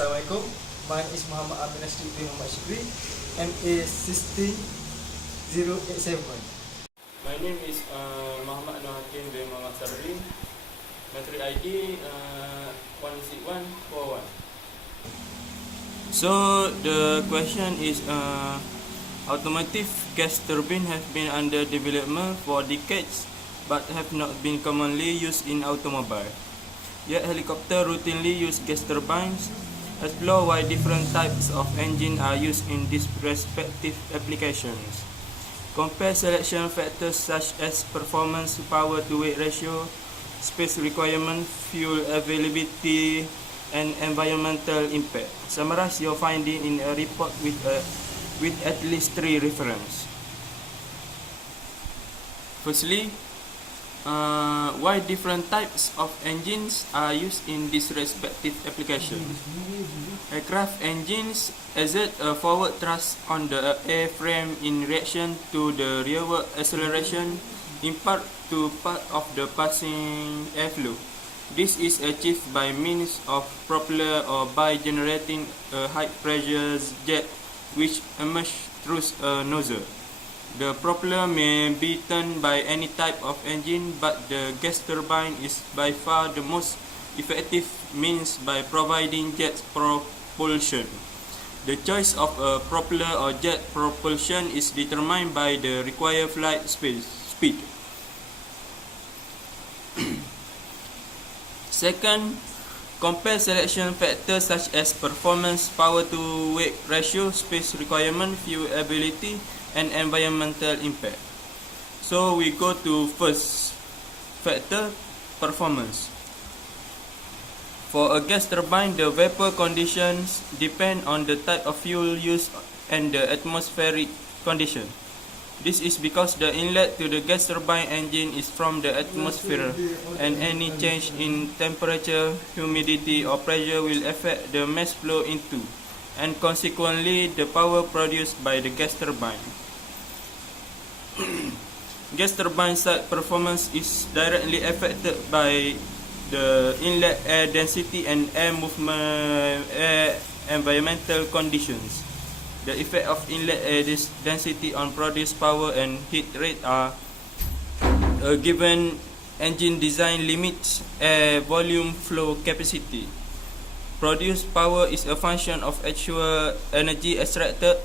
Assalamualaikum. Mine is Muhammad Amin Ashri bin Muhammad Shukri, MA 16087. My name is Muhammad Nur Hakim bin Muhammad Sabri. Matric ID 16141. So the question is, automotive gas turbine have been under development for decades but have not been commonly used in automobile. Yet helicopter routinely use gas turbines. Explore why different types of engine are used in these respective applications. Compare selection factors such as performance, power to weight ratio, space requirement, fuel availability, and environmental impact. Summarize your finding in a report with at least 3 references. Firstly, why different types of engines are used in this respective application. Aircraft engines exert a forward thrust on the airframe in reaction to the rearward acceleration imparted to part of the passing airflow. This is achieved by means of propeller or by generating a high pressure jet which emerges through a nozzle. The propeller may be turned by any type of engine, but the gas turbine is by far the most effective means by providing jet propulsion. The choice of a propeller or jet propulsion is determined by the required flight speed. Second, compare selection factors such as performance, power to weight ratio, space requirement, fuel availability, and environmental impact. So we go to first factor, performance. For a gas turbine, the vapor conditions depend on the type of fuel used and the atmospheric condition. This is because the inlet to the gas turbine engine is from the atmosphere, and any change in temperature, humidity, or pressure will affect the mass flow into, and consequently the power produced by the gas turbine. Gas turbine side performance is directly affected by the inlet air density and air movement, environmental conditions. The effect of inlet air density on produced power and heat rate are a given engine design limits air volume flow capacity. Produced power is a function of actual energy extracted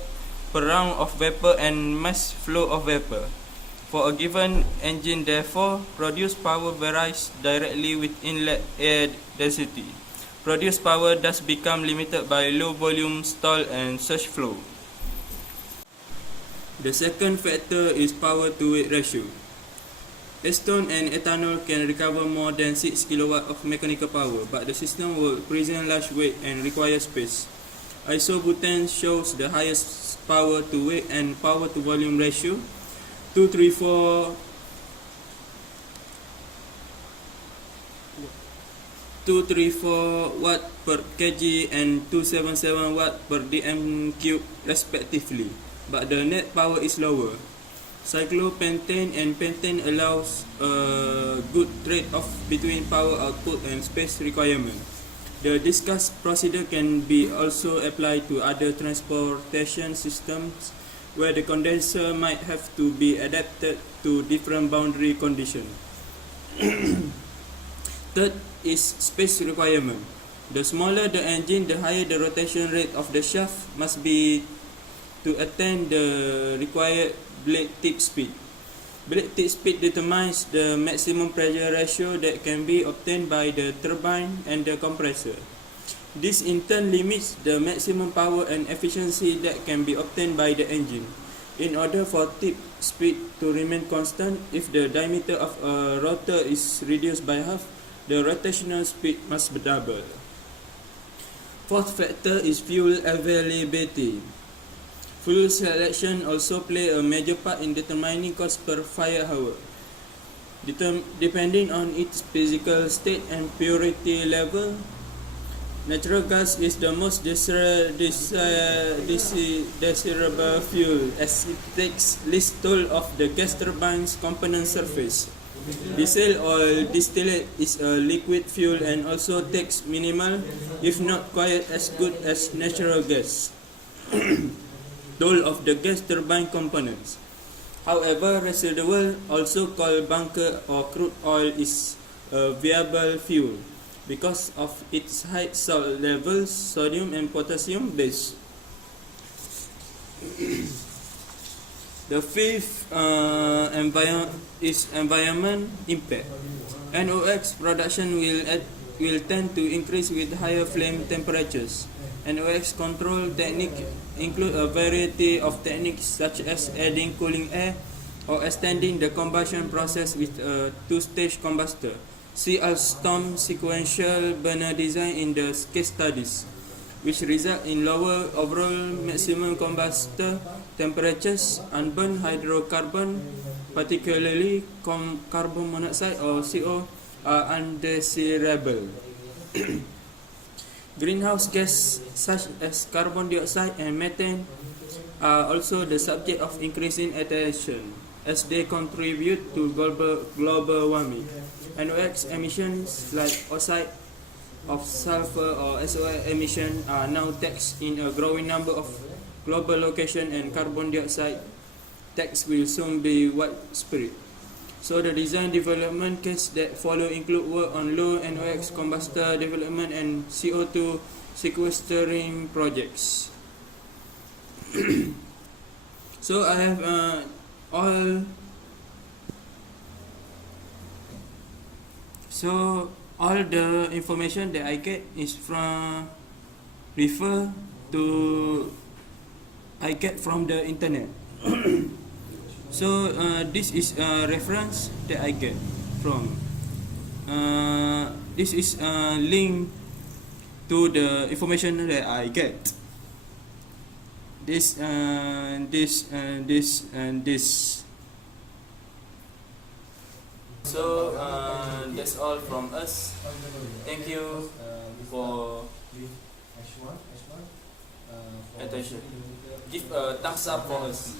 per round of vapor and mass flow of vapor. For a given engine, therefore, produced power varies directly with inlet air density. Produced power thus become limited by low volume stall and surge flow. The second factor is power to weight ratio. Acetone and ethanol can recover more than 6 kW of mechanical power, but the system will present large weight and require space. Isobutane shows the highest power to weight and power to volume ratio, 234 watt per kg and 277 watt per dm cube respectively, but the net power is lower. Cyclopentane and pentane allows a good trade-off between power output and space requirement. The discussed procedure can be also applied to other transportation systems where the condenser might have to be adapted to different boundary conditions. Third is space requirement. The smaller the engine, the higher the rotation rate of the shaft must be to attain the required blade tip speed. Blade tip speed determines the maximum pressure ratio that can be obtained by the turbine and the compressor. This in turn limits the maximum power and efficiency that can be obtained by the engine. In order for tip speed to remain constant, if the diameter of a rotor is reduced by half, the rotational speed must be doubled. Fourth factor is fuel availability. Fuel selection also play a major part in determining cost per fire hour. Depending on its physical state and purity level, natural gas is the most desirable fuel as it takes least toll of the gas turbine's component surface. Diesel oil distillate is a liquid fuel and also takes minimal, if not quite as good as natural gas, toll of the gas turbine components. However, residual, also called bunker or crude oil, is a viable fuel because of its high salt levels, sodium and potassium base. The fifth is environment impact. NOx production will tend to increase with higher flame temperatures. NOx control techniques include a variety of techniques such as adding cooling air or extending the combustion process with a two-stage combustor. See Alstom sequential burner design in the case studies, which result in lower overall maximum combustor temperatures. Unburned hydrocarbon, particularly carbon monoxide or CO, are undesirable. Greenhouse gas such as carbon dioxide and methane are also the subject of increasing attention as they contribute to global warming. NOx emissions like oxide of sulfur or SOx emission are now taxed in a growing number of global locations, and carbon dioxide tax will soon be widespread. So the design development cases that follow include work on low NOx combustor development and CO2 sequestering projects. So I have all the information that I get is from I get from the internet. So this is a reference that I get from. This is a link to the information that I get. This. So that's all from us. Thank you for attention. Give a thumbs up for us.